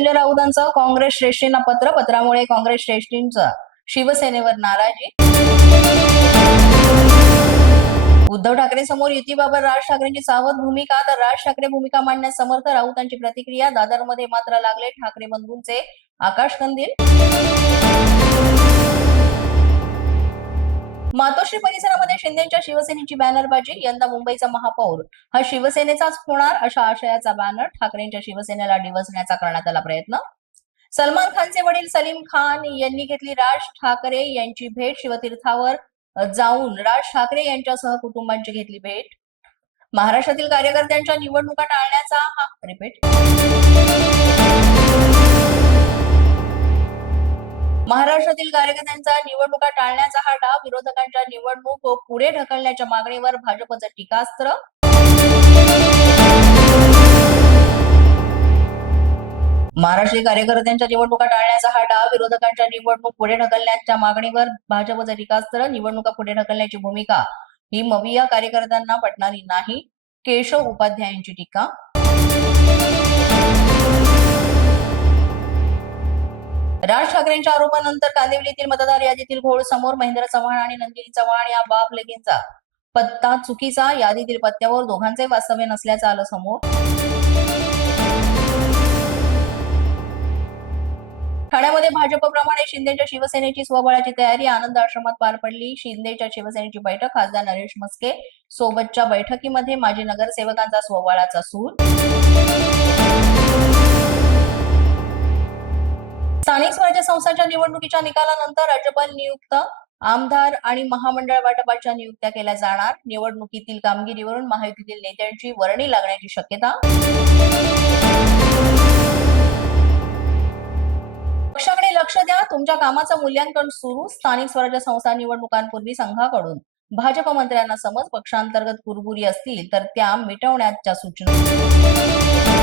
संजय राऊतांचं काँग्रेस श्रेष्ठींना पत्र पत्रामुळे काँग्रेस श्रेष्ठींचं शिवसेनेवर नाराजी. उद्धव ठाकरे समोर युतीबाबत राज ठाकरेंची सावध भूमिका तर राज ठाकरे भूमिका मांडण्यास समर्थ राऊतांची प्रतिक्रिया दादरमध्ये मात्र लागले ठाकरे बंधूंचे आकाश कंदील. मातोश्री परिसरामध्ये शिंदेच्या शिवसेनेची बॅनरबाजी यंदा मुंबईचा महापौर. हा शिवसेनेचाच होणार अशा आशयाचा बॅनर ठाकरेंच्या शिवसेनेला डिवचण्याचा करण्यात आला प्रयत्न. सलमान खानचे वडील सलीम खान यांनी घेतली राज ठाकरे यांची भेट शिवतीर्थावर जाऊन राज ठाकरे यांच्यासह कुटुंबांची घेतली भेट. महाराष्ट्रातील कार्यकर्त्यांच्या निवडणुका टाळण्याचा हा रिपीट महाराष्ट्रातील कार्यकर्त्यांचा निवडणुका टाळण्याचा हा डाव विरोधकांच्या निवडणूक पुढे ढकलण्याच्या मागणीवर भाजपचं टीकास्त्र. महाराष्ट्रीय कार्यकर्त्यांच्या निवडणुका टाळण्याचा हा डाव विरोधकांच्या निवडणूक पुढे ढकलण्याच्या मागणीवर भाजपचं टीकास्त्र निवडणुका पुढे ढकलण्याची भूमिका ही मविया कार्यकर्त्यांना पटणारी नाही. केशव उपाध्यायांची टीका. राज ठाकरेंच्या आरोपानंतर कांदिवलीतील मतदार यादीतील घोळ समोर महेंद्र चव्हाण आणि नंदिनी चव्हाण या बाप लेगींचा पत्ता चुकीचा यादीतील पत्त्यावर दोघांचे वास्तव्य नसल्याचं आलं समोर. ठाण्यामध्ये भाजपप्रमाणे शिंदेच्या शिवसेनेची स्वबळाची तयारी आनंद आश्रमात पार पडली. शिंदेच्या शिवसेनेची बैठक खासदार नरेश मस्के सोबतच्या बैठकीमध्ये माजी नगरसेवकांचा स्वबळाचा सूर. स्थानिक स्वराज्य संस्थांच्या निवडणुकीच्या निकालानंतर राज्यपाल नियुक्त आमदार आणि महामंडळ वाटपाच्या नियुक्त्या केल्या जाणार. निवडणुकीतील कामगिरीवरून महायुतीतील नेत्यांची वर्णी लागण्याची शक्यता. पक्षाकडे लक्ष द्या. तुमच्या कामाचं मूल्यांकन सुरू. स्थानिक स्वराज्य संस्था निवडणुकांपूर्वी संघाकडून. भाजप मंत्र्यांना समज पक्षांतर्गत कुरबुरी असतील तर त्या मिटवण्याच्या सूचना.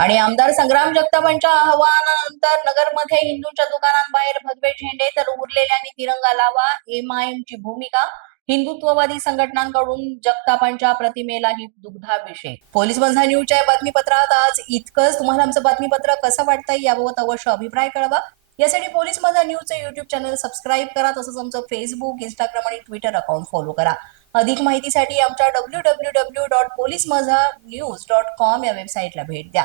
आणि आमदार संग्राम जगतापांच्या आवाहनानंतर नगरमध्ये हिंदूंच्या दुकानांबाहेर भगवे झेंडे तर उरलेल्यांनी तिरंगा लावा एमआयएम ची भूमिका हिंदुत्ववादी संघटनांकडून जगतापांच्या प्रतिमेलाही दुग्धाभिषेक. पोलीस बंधा न्यूजच्या या बातमीपत्रात आज इतकंच. तुम्हाला आमचं बातमीपत्र कसं वाटतंय याबाबत अवश्य अभिप्राय कळवा. यासाठी पोलीस माझा न्यूजचं युट्यूब चॅनल सबस्क्राईब करा तसंच आमचं फेसबुक इंस्टाग्राम आणि ट्विटर अकाउंट फॉलो करा. अधिक माहितीसाठी आमच्या W W W dot police Majha news dot com या वेबसाईटला भेट द्या.